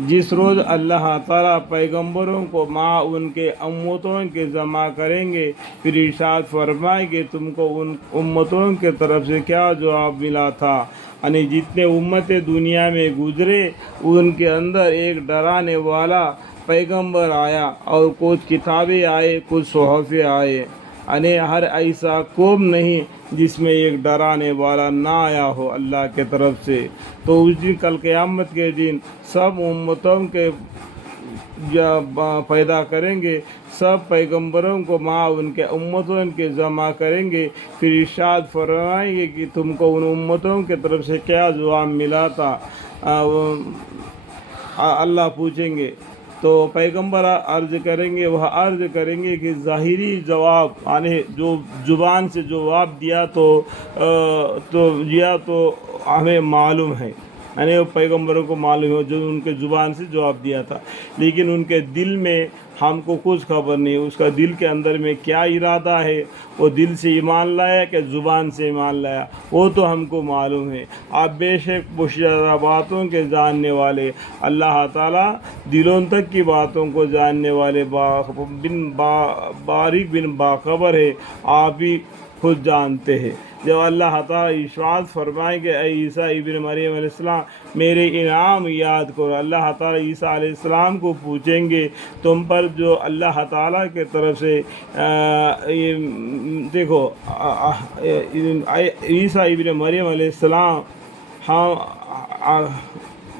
जिस रोज़ अल्लाह ताला पैगंबरों को माँ उनके उम्मतों के जमा करेंगे, फिर इरशाद फरमाएंगे तुमको उन उम्मतों के तरफ से क्या जवाब मिला था। यानी जितने उम्मतें दुनिया में गुजरे उनके अंदर एक डराने वाला पैगंबर आया और कुछ किताबें आए, कुछ सोहफ़े आए। यानी हर ऐसा कौम नहीं जिसमें एक डराने वाला ना आया हो अल्लाह के तरफ से। तो उस दिन कल क़यामत के दिन सब उम्मतों के जब पैदा करेंगे, सब पैगंबरों को माँ उनके उम्मतों के जमा करेंगे, फिर इरशाद फरमाएंगे कि तुमको उन उम्मतों के तरफ से क्या जवाब मिला था। अल्लाह पूछेंगे तो पैगंबर अर्ज़ करेंगे, वह अर्ज़ करेंगे कि ज़ाहिरी जवाब यानी जो ज़ुबान से जवाब दिया तो हमें मालूम है, यानी वो पैगंबरों को मालूम है जो उनके ज़ुबान से जवाब दिया था, लेकिन उनके दिल में हमको कुछ खबर नहीं। उसका दिल के अंदर में क्या इरादा है, वो दिल से ईमान लाया कि ज़ुबान से ईमान लाया, वो तो हमको मालूम है। आप बेशक मुशर्रह बातों के जानने वाले, अल्लाह ताला दिलों तक की बातों को जानने वाले बारीक बिन बाखबर है, आप भी खुद जानते हैं। जब अल्लाह ताला इरशाद फरमाएंगे ऐ ईसा इब्न मरियम अलैहिस्सलाम मेरे इनाम याद करो, अल्लाह ताला ईसा अलैहिस्सलाम को पूछेंगे तुम पर जो अल्लाह ताला के तरफ से देखो ईसा इब्न मरियम अलैहिस्सलाम, हाँ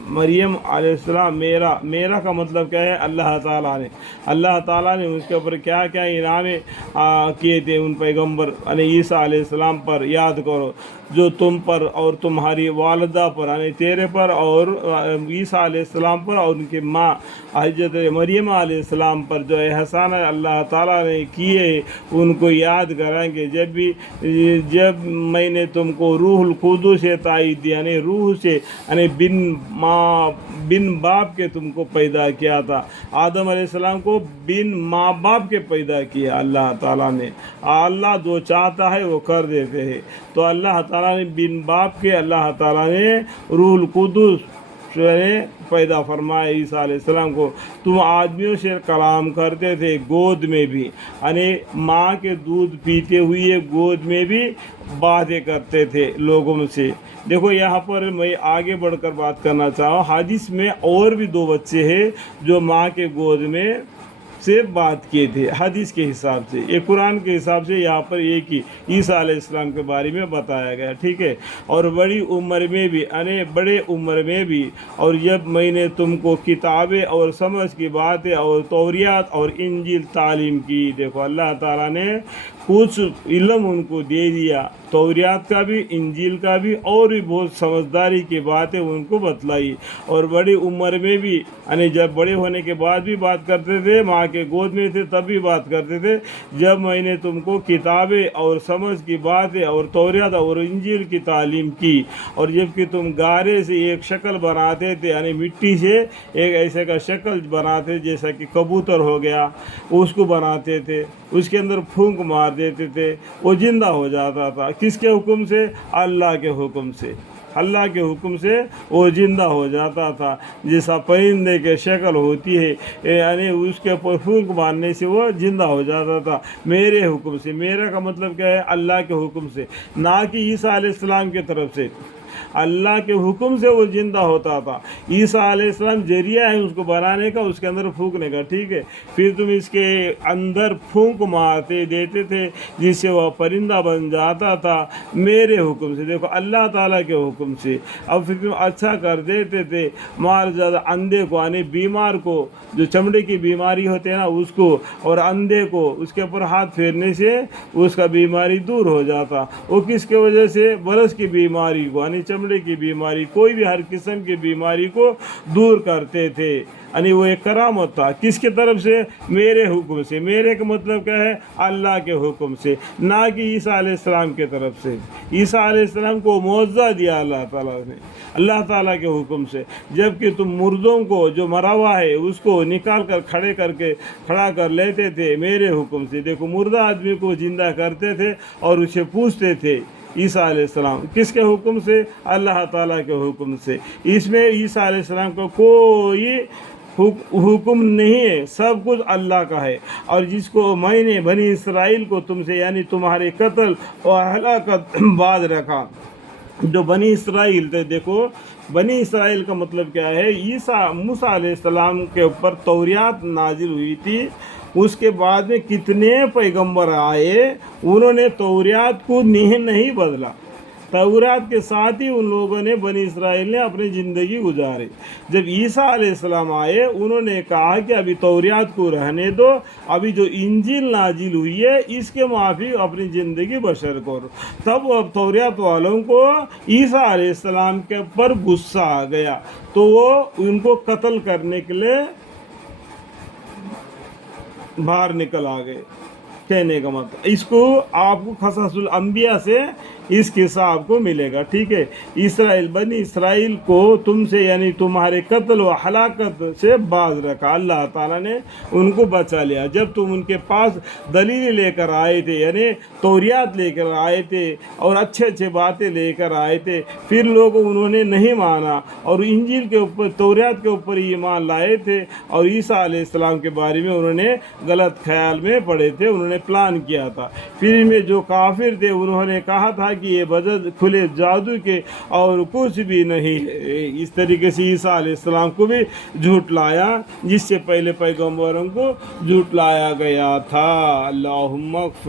मरियम अलैहिस्सलाम मेरा का मतलब क्या है, अल्लाह ताला ने उसके ऊपर क्या क्या इनाम किए थे उन पैगंबर यानी ईसा अलैहिस्सलाम पर याद करो, जो तुम पर और तुम्हारी वालिदा पर यानी तेरे पर और ईसा अलैहिस्सलाम पर और उनकी माँ हज़रत मरियम अलैहिस्सलाम पर जो एहसान अल्लाह ताला ने किए उनको याद कराएंगे। जब मैंने तुमको रूहुल कुद्दूस से ताईद दिया, यानी रूह से यानी बिन बाप के तुमको पैदा किया था। आदम अलैहिस्सलाम को बिन माँ बाप के पैदा किया अल्लाह ताला ने। अल्लाह जो चाहता है वो कर देते हैं। तो अल्लाह ताला ने बिन बाप के अल्लाह ताला ने रूहुल कुद्दूस ने पैदा फरमाया ईसा अलैहिस्सलाम को। तुम आदमियों से कलाम करते थे गोद में भी, यानी माँ के दूध पीते हुए गोद में भी बातें करते थे लोगों से। देखो यहाँ पर मैं आगे बढ़कर बात करना चाहूँ, हदीस में और भी दो बच्चे हैं जो माँ के गोद में से बात किए थे हदीस के हिसाब से। ये कुरान के हिसाब से यहाँ पर एक ही ईसा अलैहिस्सलाम के बारे में बताया गया, ठीक है। और बड़ी उम्र में भी यानी बड़े उम्र में भी, और जब मैंने तुमको किताबें और समझ की बातें और तौरात और इंजील तालीम की। देखो अल्लाह ताला ने कुछ इल्म उनको दे दिया, तौरात का भी इंजील का भी, और भी बहुत समझदारी की बातें उनको बतलाई। और बड़ी उम्र में भी यानी जब बड़े होने के बाद भी बात करते थे, माँ के गोद में थे तब भी बात करते थे। जब मैंने तुमको किताबें और समझ की बातें और तौरात और इंजील की तालीम की, और जबकि तुम गारे से एक शक्ल बनाते थे यानी मिट्टी से एक ऐसे का शक्ल बनाते जैसा कि कबूतर हो गया, उसको बनाते थे, उसके अंदर फूंक मार देते थे, वो जिंदा हो जाता था। किसके हुक्म से? अल्लाह के हुक्म से। अल्लाह के हुक्म से वो ज़िंदा हो जाता था। जैसा परिंदे के शक्ल होती है यानी उसके ऊपर फूंक मारने से वो ज़िंदा हो जाता था मेरे हुक्म से। मेरे का मतलब क्या है? अल्लाह के हुक्म से, ना कि ईसा अलैहिस्सलाम की तरफ से। अल्लाह के हुक्म से वो ज़िंदा होता था। ईसा अलैहिस्सलाम जरिया है उसको बनाने का, उसके अंदर फूंकने का, ठीक है। फिर तुम इसके अंदर फूंक मारते देते थे जिससे वह परिंदा बन जाता था मेरे हुक्म से। देखो अल्लाह ताला के हुक्म से। अब फिर तुम अच्छा कर देते थे, मार ज़्यादा अंधे को यानी बीमार को, जो चमड़े की बीमारी होते हैं ना उसको, और अंधे को उसके ऊपर हाथ फेरने से उसका बीमारी दूर हो जाता। वो किसके वजह से? बरस की बीमारी को यानी चमड़े की बीमारी, कोई भी हर किस्म की बीमारी को दूर करते थे। यानी वो एक करामत था। किसके तरफ से? मेरे हुक्म से। मेरे का मतलब क्या है? अल्लाह के हुक्म से, ना कि ईसा अलैहिस्सलाम के तरफ से। ईसा अलैहिस्सलाम को मौजज़ा दिया अल्लाह ताला ने, अल्लाह ताला के हुक्म से। जबकि तुम मुर्दों को जो मरा हुआ है उसको निकाल कर खड़ा कर लेते थे मेरे हुक्म से। देखो मुर्दा आदमी को ज़िंदा करते थे और उसे पूछते थे عیسیٰ علیہ السلام، کس کے حکم سے؟ اللہ تعالیٰ کے حکم سے۔ اس میں عیسیٰ علیہ السلام کو کوئی حکم نہیں ہے، سب کچھ اللہ کا ہے۔ اور جس کو میں نے بنی اسرائیل کو تم سے یعنی تمہارے قتل اور ہلاکت بعد رکھا، جو بنی اسرائیل تھے، دیکھو بنی اسرائیل کا مطلب کیا ہے؟ موسیٰ علیہ السلام کے اوپر توریات نازل ہوئی تھی، اس کے بعد میں کتنے پیغمبر آئے، انہوں نے توریات کو نہیں بدلا، تورات کے ساتھ ہی ان لوگوں نے بنی اسرائیل نے اپنی زندگی گزاری۔ جب عیسیٰ علیہ السلام آئے، انہوں نے کہا کہ ابھی توریات کو رہنے دو، ابھی جو انجیل نازل ہوئی ہے اس کے موافق اپنی زندگی بسر کرو۔ تب اب توریات والوں کو عیسیٰ علیہ السلام کے اوپر غصہ آ گیا، تو وہ ان کو قتل کرنے کے لیے باہر نکل آ گئے۔ کہنے کا مطلب اس کو آپ کو قصص الانبیاء سے اس قصہ آپ کو ملے گا، ٹھیک ہے۔ بنی اسرائیل کو تم سے یعنی تمہارے قتل و ہلاکت سے باز رکھا، اللہ تعالیٰ نے ان کو بچا لیا۔ جب تم ان کے پاس دلیل لے کر آئے تھے، یعنی توریات لے کر آئے تھے اور اچھے اچھے باتیں لے کر آئے تھے، پھر لوگ انہوں نے نہیں مانا اور انجیل کے اوپر توریات کے اوپر ایمان لائے تھے، اور عیسیٰ علیہ السلام کے بارے میں انہوں نے غلط خیال میں پڑے تھے، انہوں نے پلان کیا تھا۔ پھر ان میں جو کافر تھے انہوں نے کہا تھا کہ یہ بجد کھلے جادو کے اور کچھ بھی نہیں ہے۔ اس طریقے سے عیسیٰ علیہ السلام کو بھی جھوٹ لایا، جس سے پہلے پیغمبروں کو جھوٹ لایا گیا تھا۔ اللہم اغفر